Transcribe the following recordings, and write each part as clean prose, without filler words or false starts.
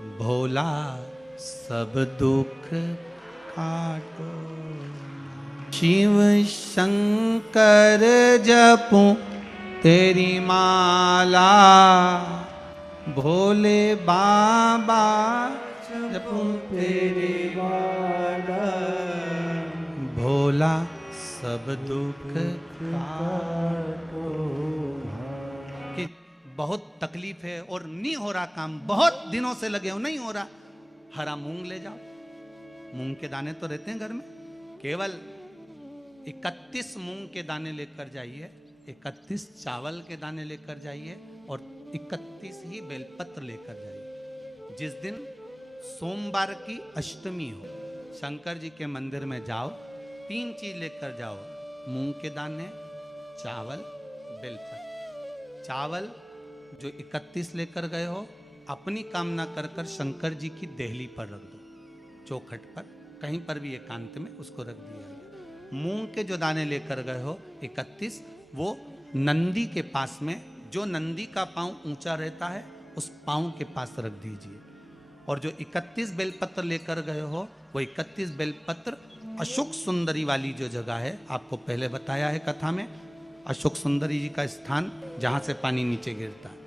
भोला सब दुख काटो। शिव शंकर जपूं तेरी माला, भोले बाबा जपूं तेरी माला, भोला सब दुख काटो। कि बहुत तकलीफ है और नहीं हो रहा काम, बहुत दिनों से लगे हो, नहीं हो रहा, हरा मूंग ले जाओ। मूंग के दाने तो रहते हैं घर में, केवल 31 मूंग के दाने लेकर जाइए, 31 चावल के दाने लेकर जाइए और 31 ही बेलपत्र लेकर जाइए। जिस दिन सोमवार की अष्टमी हो, शंकर जी के मंदिर में जाओ, 3 चीज लेकर जाओ, मूंग के दाने, चावल, बेलपत्र। चावल जो 31 लेकर गए हो, अपनी कामना कर कर शंकर जी की देहली पर रख दो, चौखट पर, कहीं पर भी एकांत में उसको रख दिया गया। मूंग के जो दाने लेकर गए हो 31, वो नंदी के पास में, जो नंदी का पांव ऊंचा रहता है उस पांव के पास रख दीजिए। और जो 31 बेलपत्र लेकर गए हो, वो 31 बेलपत्र अशोक सुंदरी वाली जो जगह है, आपको पहले बताया है कथा में, अशोक सुंदरी जी का स्थान जहां से पानी नीचे गिरता है।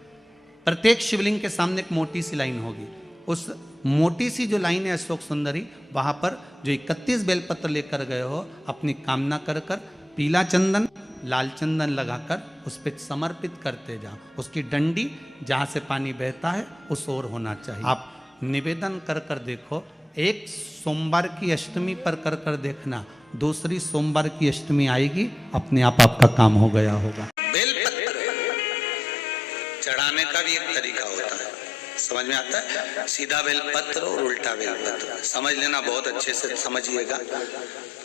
प्रत्येक शिवलिंग के सामने एक मोटी सी लाइन होगी, उस मोटी सी जो लाइन है अशोक सुंदरी, वहां पर जो 31 बेलपत्र लेकर गए हो, अपनी कामना कर कर पीला चंदन, लाल चंदन लगाकर उस पर समर्पित करते जाओ। उसकी डंडी जहां से पानी बहता है उस ओर होना चाहिए। आप निवेदन कर कर देखो, एक सोमवार की अष्टमी पर कर कर देखना, दूसरी सोमवार की अष्टमी आएगी, अपने आप आपका काम हो गया होगा। बेलपत्र चढ़ाने का भी एक तरीका होता है, समझ में आता है? सीधा बेलपत्र और उल्टा बेलपत्र, समझ लेना, बहुत अच्छे से समझिएगा।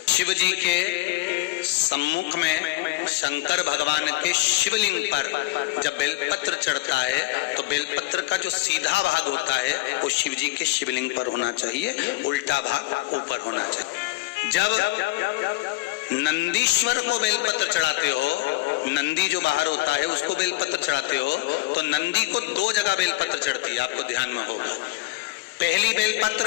शिव जी के सम्मुख में शंकर भगवान के शिवलिंग पर जब बेलपत्र चढ़ता है तो बेलपत्र का जो सीधा भाग होता है वो शिव जी के शिवलिंग पर होना चाहिए, उल्टा भाग ऊपर होना चाहिए। जब नंदीश्वर को बेलपत्र चढ़ाते हो, नंदी जो बाहर होता है उसको बेलपत्र चढ़ाते हो, तो नंदी को 2 जगह बेलपत्र चढ़ती है, आपको ध्यान में होगा। पहली बेलपत्र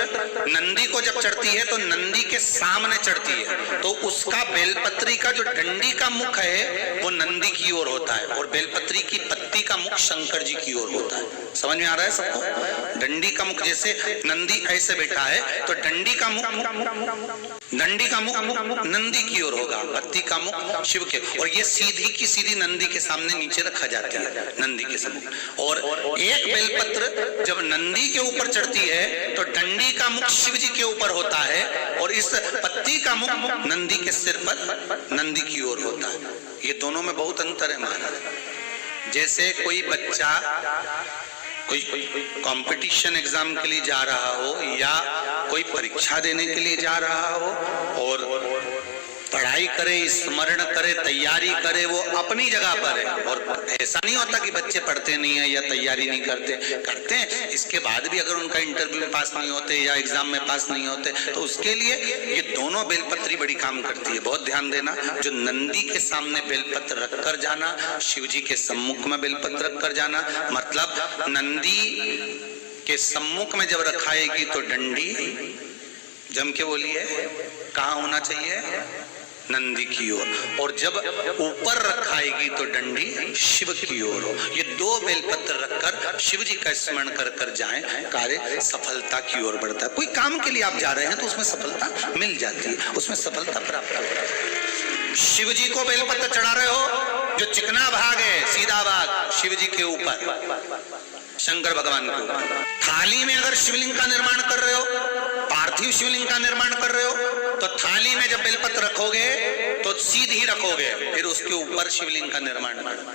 नंदी को जब चढ़ती है तो नंदी के सामने चढ़ती है, तो उसका बेलपत्री का जो डंडी का मुख है वो नंदी की ओर होता है और बेलपत्री की पत्ती का मुख शंकर जी की ओर होता है। समझ में आ रहा है सबको? डंडी का मुख, जैसे नंदी ऐसे बैठा है तो डंडी का मुख नंदी की ओर होगा, पत्ती का मुख शिव के, और ये सीधी की सीधी नंदी के सामने नीचे रखा जाती है, नंदी के सामने। और एक बेलपत्र जब नंदी के ऊपर चढ़ती है तो डंडी का मुख शिव जी के ऊपर होता है और इस पत्ती का मुख नंदी के सिर पर नंदी की ओर होता है। ये दोनों में बहुत अंतर है महाराज। जैसे कोई बच्चा कोई कंपटीशन एग्जाम के लिए जा रहा हो या कोई परीक्षा देने के लिए जा रहा हो और पढ़ाई करे, स्मरण करे, तैयारी करे, वो अपनी जगह पर है। और ऐसा नहीं होता कि बच्चे पढ़ते नहीं है या तैयारी नहीं करते हैं, इसके बाद भी अगर उनका इंटरव्यू में पास नहीं होते या एग्जाम में पास नहीं होते तो उसके लिए ये दोनों बेलपत्री बड़ी काम करती है। बहुत ध्यान देना, जो नंदी के सामने बेलपत्र रखकर जाना, शिव जी के सम्मुख में बेलपत्र रखकर जाना, मतलब नंदी के सम्मुख में जब रखाएगी तो डंडी, जम के बोलिए, कहाँ होना चाहिए? नंदी की ओर। और जब ऊपर रखाएगी तो डंडी शिव की ओर हो। ये 2 बेलपत्र रखकर शिव जी का स्मरण कर कर जाएं, कार्य सफलता की ओर बढ़ता है। कोई काम के लिए आप जा रहे हैं तो उसमें सफलता मिल जाती है, उसमें सफलता प्राप्त होती है। शिव जी को बेलपत्र चढ़ा रहे हो, जो चिकना भाग है, सीधा भाग शिव जी के ऊपर, शंकर भगवान के ऊपर। थाली में अगर शिवलिंग का निर्माण कर रहे हो, पार्थिव शिवलिंग का निर्माण कर रहे हो, तो थाली में जब बेलपत्र रखोगे तो सीधी रखोगे, फिर उसके ऊपर शिवलिंग का निर्माण करना।